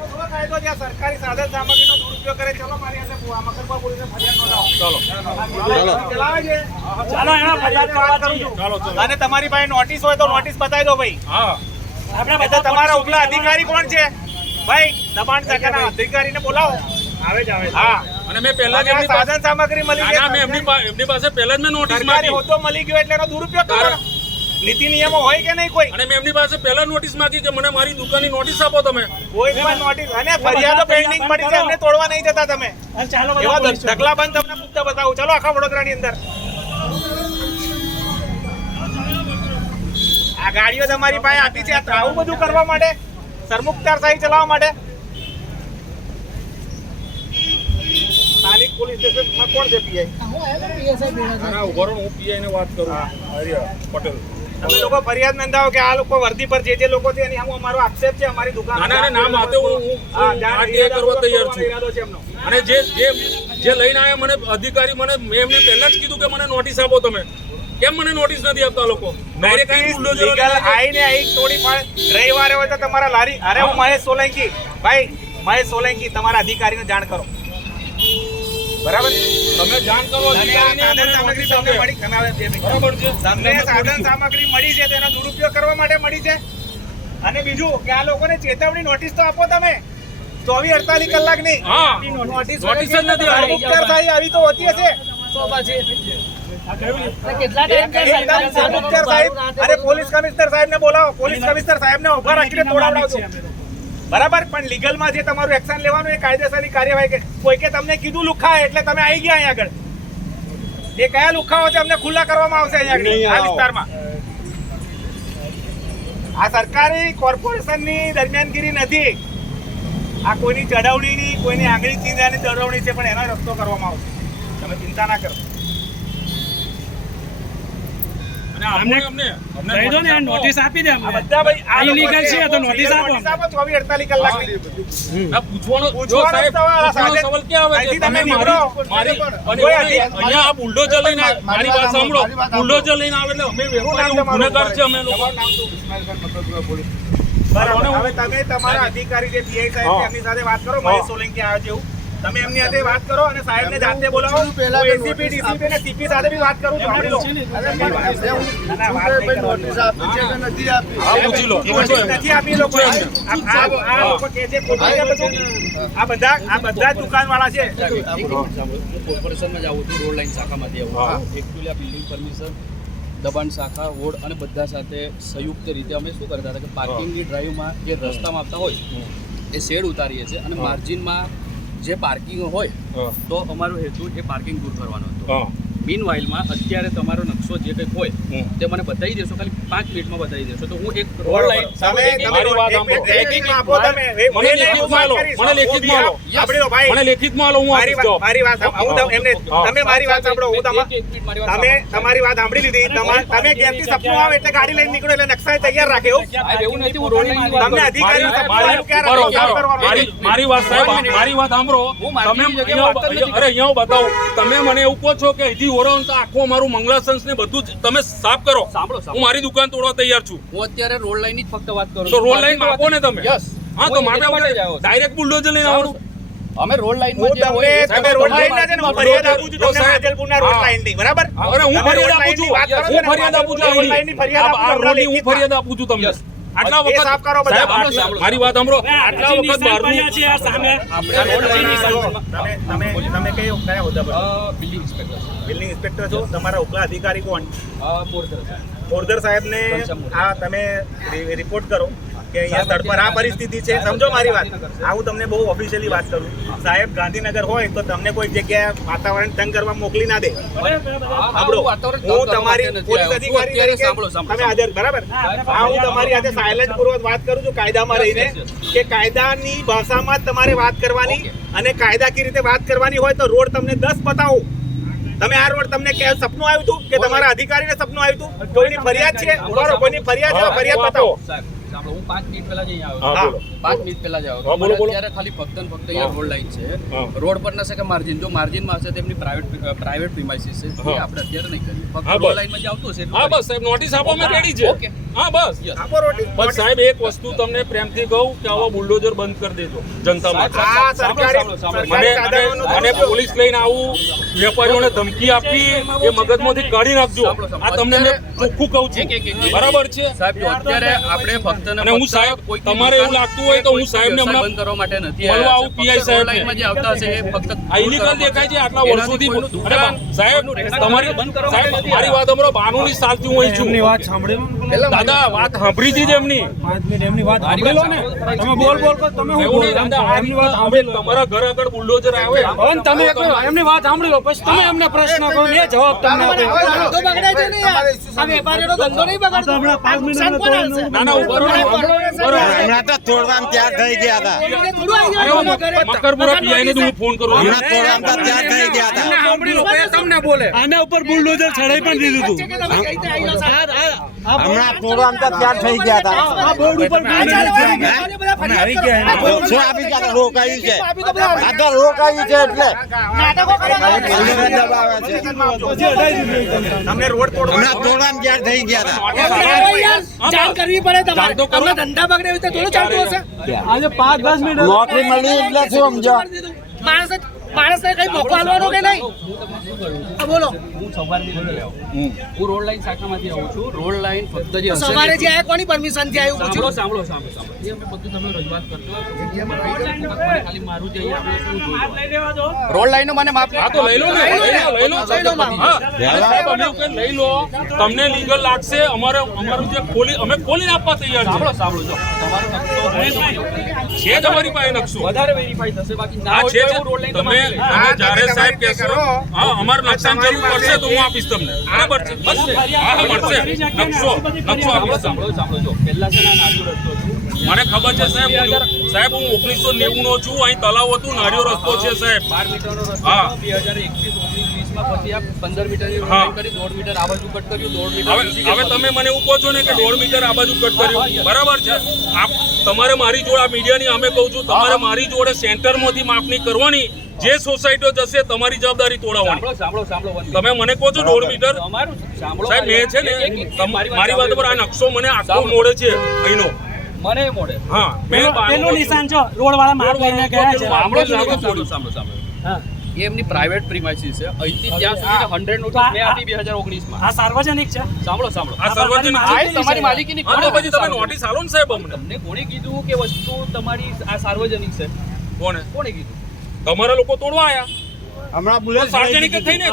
સરકારી સાધન સામગ્રીનો દુરુપયોગ કરે. ચલો મારી સાથે મકરપુર પોલીસને ફરિયાદ નોંધાવો. અને તમારી પાસે નોટિસ હોય તો નોટિસ બતાવી દો ભાઈ. તમારા ઉપલા અધિકારી કોણ છે ભાઈ? દબાણ શાખાના અધિકારીને બોલાવો. આવે જ આવે. હા, અને મેં પહેલા જ સાધન સામગ્રી મળી ગઈ. એમની પાસે પહેલા જ મેં નોટિસ સરકારી હોદ્દો મળી ગયો એટલે એનો દુરુપયોગ કરો. નીતિ નિયમો હોય કે નહીં કોઈ? અને મેં એમની પાસે પહેલા નોટિસ માંગી કે મને મારી દુકાનની નોટિસ આપો તમે. કોઈ પણ નોટિસ અને ફરિયાદો પેન્ડિંગ પડી છે, એમને તોડવા નહીં જતા તમે. એવા ઢગલાબંધ તમને મુદ્દા બતાવું. ચલો આખા વડોદરાની અંદર આ ગાડીઓ તમારી પાસે આપી છે આવું બધું કરવા માટે, સરમુખત્યારશાહી ચલાવવા માટે. સ્થાનિક પોલીસ સ્ટેશનમાં કોણ છે પીઆઈ? ઉભો રહો, હું પીઆઈ ને વાત કરું. પટેલ, તમે લોકો ફરિયાદ નોંધાવો કે આ લોકો વર્દી પર જે લોકો છે એની સામે અમારો આક્ષેપ છે. અમારી દુકાન નામ આપે હું કરવા તૈયાર છું. અને જે લઈને આવ્યા મને અધિકારી, મેં એમને પહેલા જ કીધું કે મને નોટિસ આપો તમે. કેમ મને નોટિસ નથી આપતા લોકો? તોડી પાડે. રવિવારે હોય તો તમારા લારી. અરે હું મહેશ સોલંકી, ભાઈ મહેશ સોલંકી, તમારા અધિકારીને જાણ કરો. બરાબર, તમે જાણ કરો. તમને સાધન સામગ્રી મળી છે તેનો દુરુપયોગ કરવા માટે મળી છે. અને બીજું કે આ લોકોને ચેતવણી નોટિસ તો આપો તમે 24-48 કલાકની. નોટિસ જ નથી. આવી તો હોતી હશે. અરે પોલીસ કમિશનર સાહેબ ને બોલાવો. પોલીસ કમિશનર સાહેબ ને ઉભા રાખીને તોડાવડાવજો. બરાબર, પણ લીગલમાં જે તમારું એક્શન લેવાનું એ કાયદેસરની કાર્યવાહી. કોઈ કે તમને કીધું લુખા એટલે તમે આવી ગયા અહીંયા આગળ. એ કયા લુખાઓ છે અમને ખુલ્લા કરવામાં આવશે અહીંયા આ વિસ્તારમાં. આ સરકારી કોર્પોરેશનની દરમિયાનગીરી નથી. આ કોઈની ચડાવણીની, કોઈની આંગળી ચીંધ્યાની ચડાવણી છે, પણ એનો રસ્તો કરવામાં આવશે. તમે ચિંતા ના કરો. નોટિસ આપી દે. બધા ભાઈ આ ઇલીગલ છે તો નોટિસ આપો. 24-48 કલાકની. પૂછવાનો સવાલ ક્યાં આવે છે? તમે નીકળો. અહીંયા આ બુલડોઝર લઈને મારી વાત સાંભળો. બુલડોઝર લઈને આવે એટલે અમે ગુનેગાર છે. અમે લોકો હવે તમે તમારા અધિકારી જે પીઆઈ સાહેબ છે એમની સાથે વાત કરો. મહેશ સોલંકી આવે છે એવું. તમે એમની સાથે વાત કરો અને સાહેબને જાતે બોલાવો. એસીપી, ડીસીપી અને સીપી સાથે બી વાત કરું છું. પૂછી લો. નથી આપી લોકો. આ લોકો કે છે આ બધા દુકાનવાળા છે. કોર્પોરેશનમાં જ આવું છું, રોડ લાઈન શાખામાંથી આવું. એકચ્યુઅલી આ બિલ્ડિંગ પરમિશન, દબાણ શાખા, રોડ અને બધા સાથે સંયુક્ત રીતે અમે શું કરતા હતા કે પાર્કિંગની ડ્રાઈવમાં જે રસ્તામાં આપતા હોય એ શેડ ઉતારીએ છીએ અને માર્જિનમાં જે પાર્કિંગ હોય તો અમારો હેતુ એ પાર્કિંગ દૂર કરવાનો હતો. મીનવાઇલમાં અત્યારે તમારો નકશો જે કંઈક હોય તે મને બતાવી દેશો, ખાલી 5 મિનિટમાં બતાવી દેશો તો હું એક રોડ લાઈન મને લેખિતમાં લો. મારી વાત સાંભળો. હું તમારી વાત સાંભળી લીધી. તમે ક્યાંથી સપનું આવે એટલે ગાડી લઈને નીકળો એટલે નકશા તૈયાર રાખે એવું નથી. હું રોડ લાઈન તમને અધિકારી મારી વાત સાહેબ, મારી વાત સાંભળો. તમે અહીંયા બતાવો. તમે મને એવું કહો છો કે અહીંથી ઓરો તો આખો મારું મંગલાસંસ ને બધું તમે સાફ કરો. હું મારી દુકાન તોડવા તૈયાર છું. હું અત્યારે રોડ લાઈન જ ફક્ત વાત કરું. તો રોડ લાઈન આપો ને તમે. હા, તો માટે ડાયરેક્ટ બુલડોઝર લઈને આવવાનું. અમે રોડ લાઈનમાં જે હોય તમે રોડ લાઈન ના છે ને, હું ફરિયાદ આપું છું તમને આદલપુરના રોડ લાઈન ની. બરાબર, અરે હું ફરિયાદ આપું છું. હું ફરિયાદ આપું છું. રોડ લાઈન ની ફરિયાદ આ રોડની હું ફરિયાદ આપું છું તમને. આટલા વખત સાફ કરો બધા. મારી વાત સાંભળો. આટલા વખત બહારનું તમે કયા હોદ્દા પર? Building inspector. બિલ્ડિંગ ઇન્સ્પેક્ટર છો. તમારા ઉપલા અધિકારી કોણ? પોરદર સાહેબ ને આ તમે રિપોર્ટ કરો કે અહીંયા સ્થળ પર આ પરિસ્થિતિ છે. સમજો મારી વાત. આ હું તમને બહુ ઓફિશિયલી વાત કરું. સાહેબ ગાંધીનગર હોય તો તમને કોઈ જગ્યાએ વાતાવરણ તંગ કરવા મોકલી ના દે. હું તમારી પોલીસ અધિકારી તરીકે તમે હાજર. બરાબર, હા, હું તમારી સાથે સાયલેન્ટ પૂર્વક વાત કરું છું કાયદામાં રહીને કે કાયદાની ભાષામાં તમારે વાત કરવાની અને કાયદાકીય રીતે વાત કરવાની હોય તો રોડ તમને 10 બતાવું. તમે આ રોડ તમને કે સપનું આવ્યું હતું કે તમારા અધિકારીને સપનું આવ્યું હતું? કોઈની ફરિયાદ છે? કોઈની ફરિયાદ છે? ફરિયાદ બતાવો. સાંભળો, હું 5 મિનિટ પહેલા જ અહીંયા હા, આવ્યો બોલો. છું. 5 મિનિટ પહેલા જ આવ્યો હા, છું. બોલો, મને બોલો. અત્યારે ખાલી ફક્ત ને ફક્ત અહીંયા રોડ લાઈન છે. હા. રોડ પર ના શકે માર્જિન, જો માર્જિનમાં હશે તેમની પ્રાઇવેટ પ્રિમાઇસીસ છે, એ હા. આપણે અત્યારે નહીં કરીએ. હા, ફક્ત બસ. રોડ લાઈનમાં જે આવતું હશે એટલું હા કરીએ. બસ સાહેબ નોટિસ આપો અમે રેડી છે ઓકે. હા બસ Yes. આપો રોટી બસ સાહેબ એક વસ્તુ તમને પ્રેમથી કહું કે આવા બુલડોઝર બંધ કરી દેજો જનતા માટે આ સરકારી મને સરકારી સાધનોનો અને દુરુપયોગ. પોલીસ લઈને આવું વેપારીઓને ધમકી આપી એ મગજમાંથી કાઢી નાખજો આ તમને મેં ચોખ્ખું કહું છું એક. બરાબર છે સાહેબ જો અત્યારે આપણે ફક્ત ને અને હું ફક્ત સાહેબ, કોઈ તમારે એવું લાગતું હોય તો હું સાહેબને વ્યવસાય હમણાં બંધ કરવા માટે નથી મળવા આવ્યા. આવું ફક્ત PI સાહેબને. રોડ લાઈનમાં જે આવતા હશે એ ફક્ત આ illegal દેખાય છે આટલા એનાથી વર્ષોથી કોઈનું દુકાન- અરે સાહેબ તમારી સાહેબ મારી વાત હમણાં બાનુની સાલથી હું અહીં છું દાદા વાત સાંભળી હતી જ એમની સાંભળેલો ને તમે બોલ કરો તમે હું એવું નહીં દાદા આ રીતના અમે તમારા ઘર આગળ બુલડોઝર આવે અને તમે એમની વાત સાંભળી લો પછી તમે એમને પ્રશ્ન કરો ને એ જવાબ તમને આપે ના ના ઉભા રહો ને, ઉભા રહો. હમણાં તો તોડવામાં તૈયાર થઈ ગયા હતા. મકરપુરા PI ને તો હું ફોન કરું હમણાં તોડવામાં તો તૈયાર થઈ ગયા હતા. સાંભળી લો પછી તમને બોલે આના ઉપર બુલડોઝર ચડાઈ પણ દીધું હતું હમણાં તોડવામાં તો તૈયાર થઈ ગયા હતા. આ બોર્ડ ઉપર શું આપી ગયા હતા? રોકાયું છે. આ તો રોકાયું છે એટલે પોલીસને દબાવે છે. તમને રોડ તોડવા હમણાં તોડવામાં તૈયાર થઈ ગયા હતા. જાણ કરવી પડે તમારે જાણ તો કરો. તમને ધંધા બગડે એવી રીતે થોડું ચાલતું હશે આજે 5-10 મિનિટ નોકરી મળી એટલે શું સમજો? માણસને કઈ મોકો આલવાનો કે નહીં હા, બોલો હું સવારથી નથી આવ્યો. હું રોડ લાઈન શાખામાંથી આવું છું. રોડ લાઈન ફક્ત જે હશે સવારે જે આયા કોની પરમિશન થી આવ્યું પૂછ્યું સાંભળો. એ અમે બધું તમે રજૂઆત કરજો. ખાલી મારું જે અહીંયા આપણે શું જોયું. રોડ લાઈનો મને માફ હા તો લઈ લો ને લઈ લો હા સાહેબ અમે એવું કહીએ, લઈ લો તમને લીગલ લાગશે અમારું જે અમે ખોલીને આપવા તૈયાર સાંભળો જો તમારો નકશો હોય તો છે જ અમારી પાસે નકશો વધારે વેરીફાઈ થશે, બાકી ના આ હોય છે તો જ. એવું રોડ લાઈન તમે જ્યારે સાહેબ કહેશો હા અમારે નકશાની જરૂર પડશે તો હું આપીશ તમને બરાબર છે બસ હા મળશે નકશો આપીશ તમને સાંભળો જો પહેલા છે ને નાનો રસ્તો હતો. મને ખબર છે સાહેબ સાહેબ હું 1990 નો છું અહીં તલાવ હતું નારિયો રસ્તો છે સાહેબ 12 મીટરનો રસ્તો હા. 2021-19-20 માં પછી આ 15 મીટરની રોડ હા. લાઈન કરી 1.5 મીટર આ બાજુ કટ કર્યું 1.5 મીટર હવે તમે મને એવું કહો છો ને કે 1.5 મીટર આ બાજુ કટ કર્યું બરાબર છે આપ તમારે મારી જોડે આ મીડિયાની અમે કહું છું તમારે મારી જોડે સેન્ટરમાંથી માપણી કરવાની જે સોસાયટીઓ જશે તમારી જવાબદારી તોડાવવાની સાંભળો તમે મને કહો છો 1.5 મીટર તમારું સાંભળો સાહેબ મેં છે ને મારી વાત પર આ નકશો મને આખો મોડે છે અહીંનો મને મોડે હા મેં પેલું નિશાન છો રોડ વાળા માર્ક લઈને ગયા છે સાંભળો એ એમની પ્રાઇવેટ પ્રીમાઇસીસ છે અહીંથી ત્યાં સુધી 100 નોટિસ મેં આપી 2019 માં આ સાર્વજનિક છે સાંભળો આ સાર્વજનિક આ તમારી માલિકીની હા તો કોને પછી તમે નોટિસ આલો ને સાહેબ અમને તમને કોણે કીધું કે વસ્તુ તમારી આ સાર્વજનિક છે કોને કોણે કીધું તમારા લોકો તોડવા આયા હમણાં બુલેટ સાર્વજનિક જ થઈને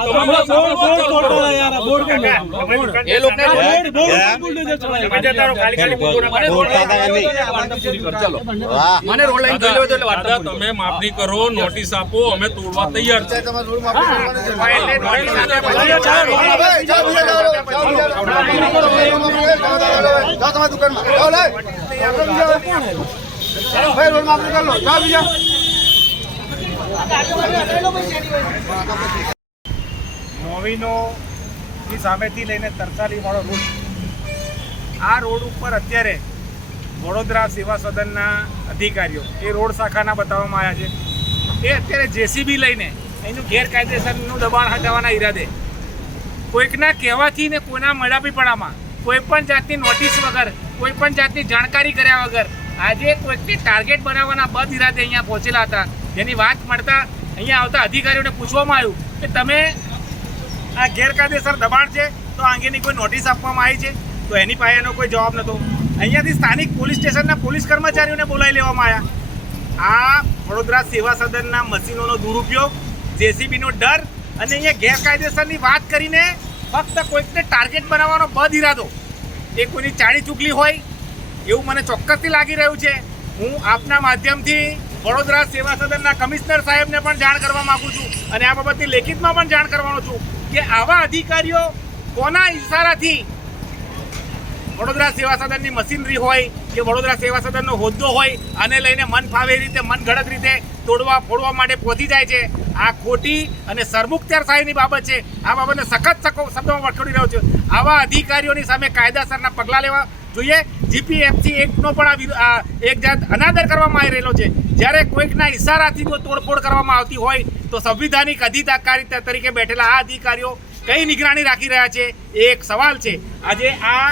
બોર્ડ એ લોકોને બુલડોઝર ચડાઈ તમે જતા રહો, ખાલી ખાલી બોલવું ના મને પડે. રોડ લાઈન વાર્તા પૂરી કર ચાલો વાહ. મને રોડ લાઈન જોઈ લેવો તો એટલે વાર્તા દાદા પૂરી તમે માપણી કરો નોટિસ આપો અમે તોડવા તૈયાર છે ફાઇલને નોટિસ આપે પછી મોવીનો ની સામેથી લઈને તરસાલી વાળો રોડ આ રોડ ઉપર અત્યારે વડોદરા સેવા સદનના અધિકારીઓ એ રોડ શાખાના બતાવવામાં આવ્યા છે એ અત્યારે જેસીબી લઈને એનું ગેરકાયદેસરનું દબાણ હટાવવાના ઈરાદે કોઈકના કહેવાથી ને કોઈના મળાપીપણામાં કોઈ પણ જાતની નોટિસ વગર કોઈ પણ જાતની જાણકારી કર્યા વગર આજે કોઈકને ટાર્ગેટ બનાવવાના બદ ઈરાદે અહીંયા પહોંચેલા હતા જેની વાત મળતા અહીંયા આવતા અધિકારીઓને પૂછવામાં આવ્યું કે તમે આ ગેરકાયદેસર દબાણ છે તો આ અંગેની કોઈ નોટિસ આપવામાં આવી છે તો એની પાસે એનો કોઈ જવાબ નહોતો અહીંયાથી સ્થાનિક પોલીસ સ્ટેશનના પોલીસ કર્મચારીઓને બોલાવી લેવામાં આવ્યા આ વડોદરા સેવા સદનના મશીનોનો દુરુપયોગ જેસીબીનો ડર અને અહીંયા ગેરકાયદેસરની વાત કરીને ફક્ત કોઈકને ટાર્ગેટ બનાવવાનો બદ ઈરાદો એ કોઈની ચાળી ચૂકલી હોય એવું મને ચોક્કસથી લાગી રહ્યું છે હું આપના માધ્યમથી વડોદરા સેવા સદનના કમિશનર સાહેબને પણ જાણ કરવા માંગુ છું અને આ બાબતની લેખિતમાં પણ જાણ કરવાનો છું કે આવા અધિકારીઓ કોના ઇશારાથી વડોદરા સેવા સદનની મશીનરી હોય કે વડોદરા સેવા સદનનો હોદ્દો હોય આને લઈને મન ફાવે રીતે મનગઢત રીતે તોડવા ફોડવા માટે પહોંચી જાય છે આ ખોટી અને સરમુખત્યારશાહીની બાબત છે આ બાબતને સખત શબ્દોમાં વખોડી રહ્યો છું આવા અધિકારીઓની સામે કાયદેસરના પગલાં લેવા જોઈએ. જીપીએફસી એક્ટનો પણ આ એક જાત અનાદર કરવામાં આવી રહેલો છે. જ્યારે કોઈકના ઇશારાથી જો તોડફોડ કરવામાં આવતી હોય તો સંવિધાનિક અધિકારી તરીકે બેઠેલા આ અધિકારીઓ કઈ નિગરાની રાખી રહ્યા છે એ એક સવાલ છે. આજે આ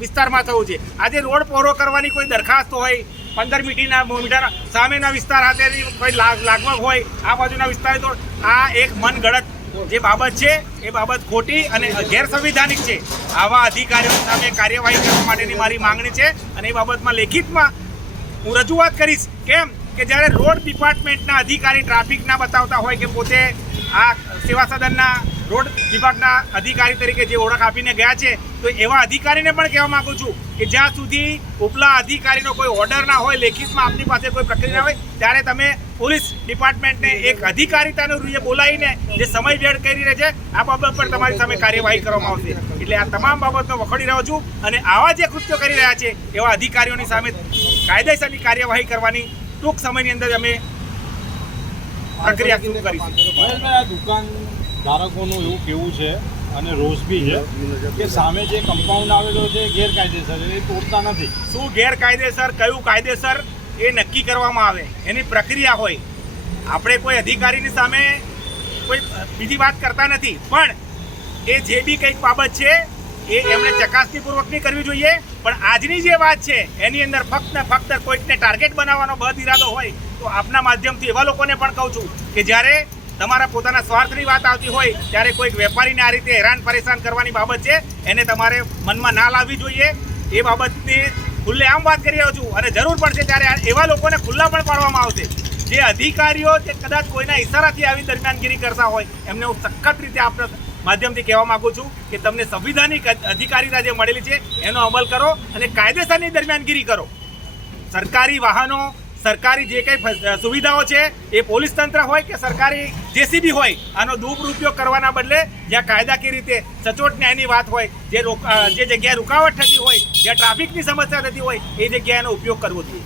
વિસ્તારમાં થયું છે. આજે રોડ પહોળો કરવાની કોઈ દરખાસ્ત હોય, 15 મીટર સામેના વિસ્તાર સાથે કોઈ લાગવગ હોય, આ બાજુના વિસ્તારે તો આ એક મનગઢત જે બાબત છે એ બાબત ખોટી અને ગેરસંવિધાનિક છે. આવા અધિકારીઓ સામે કાર્યવાહી કરવા માટેની મારી માંગણી છે અને એ બાબતમાં લેખિતમાં હું રજૂઆત કરીશ. કેમ કે જ્યારે રોડ ડિપાર્ટમેન્ટના અધિકારી ટ્રાફિક ના બતાવતા હોય કે પોતે આ સેવા સદનના રોડ વિભાગના અધિકારી તરીકે જે ઓળખ આપીને ગયા છે, તો એવા અધિકારીને પણ કહેવા માંગુ છું કે જ્યાં સુધી ઉપલા અધિકારીનો કોઈ ઓર્ડર ના હોય, લેખિતમાં આપની પાસે કોઈ પ્રક્રિયા હોય, ત્યારે તમે પોલીસ ડિપાર્ટમેન્ટને એક અધિકારીતાનું રૂએ બોલાવીને જે સમય વેડ કરી રહે છે આ બાબત પર તમારી સામે કાર્યવાહી કરવામાં આવશે. એટલે આ તમામ બાબતનો વખોડી રહ્યો છું અને આવા જે કૃત્યો કરી રહ્યા છે એવા અધિકારીઓની સામે કાયદેસરની કાર્યવાહી કરવાની ટૂંક સમયની અંદર અમે પ્રક્રિયા શરૂ કરીશું. આ દુકાન ધારકોનું એવું કેવું છે અને રોષ બી છે કે સામે જે કમ્પાઉન્ડ આવેલો છે ગેરકાયદેસર એ તોડતા નથી. શું ગેરકાયદેસર, કયું કાયદેસર એ નક્કી કરવામાં આવે, એની પ્રક્રિયા હોય. આપણે કોઈ અધિકારીની સામે કોઈ બીજી વાત કરતા નથી, પણ એ જે બી કંઈક બાબત છે એ એમણે ચકાસણીપૂર્વકની કરવી જોઈએ. પણ આજની જે વાત છે એની અંદર ફક્ત ને ફક્ત કોઈકને ટાર્ગેટ બનાવવાનો બદ ઇરાદો હોય તો આપના માધ્યમથી એવા લોકોને પણ કહું છું કે જ્યારે તમારા પોતાના સ્વાર્થની વાત આવતી હોય ત્યારે કોઈક વેપારીને આ રીતે હેરાન પરેશાન કરવાની બાબત છે એને તમારે મનમાં ના લાવવી જોઈએ. એ બાબતની ખુલ્લેઆમ વાત કરી રહ્યો છું અને જરૂર પડશે ત્યારે એવા લોકોને ખુલ્લા પણ પાડવામાં આવશે. જે અધિકારીઓ જે કદાચ કોઈના ઇશારાથી આવી દરમિયાનગીરી કરતા હોય એમને હું સખત રીતે આપણા માધ્યમથી કહેવા માંગુ છું કે તમને સંવિધાનિક અધિકારીતા જે મળેલી છે એનો અમલ કરો અને કાયદેસરની દરમિયાનગીરી કરો. સરકારી વાહનો, સરકારી જે કંઈ સુવિધાઓ છે એ પોલીસ તંત્ર હોય કે સરકારી જેસીબી હોય, આનો દુરુપયોગ કરવાના બદલે જ્યાં કાયદાકીય રીતે સચોટ ન્યાયની વાત હોય, જે જગ્યાએ રૂકાવટ થતી હોય, જ્યાં ટ્રાફિકની સમસ્યા થતી હોય એ જગ્યાએ એનો ઉપયોગ કરવો જોઈએ.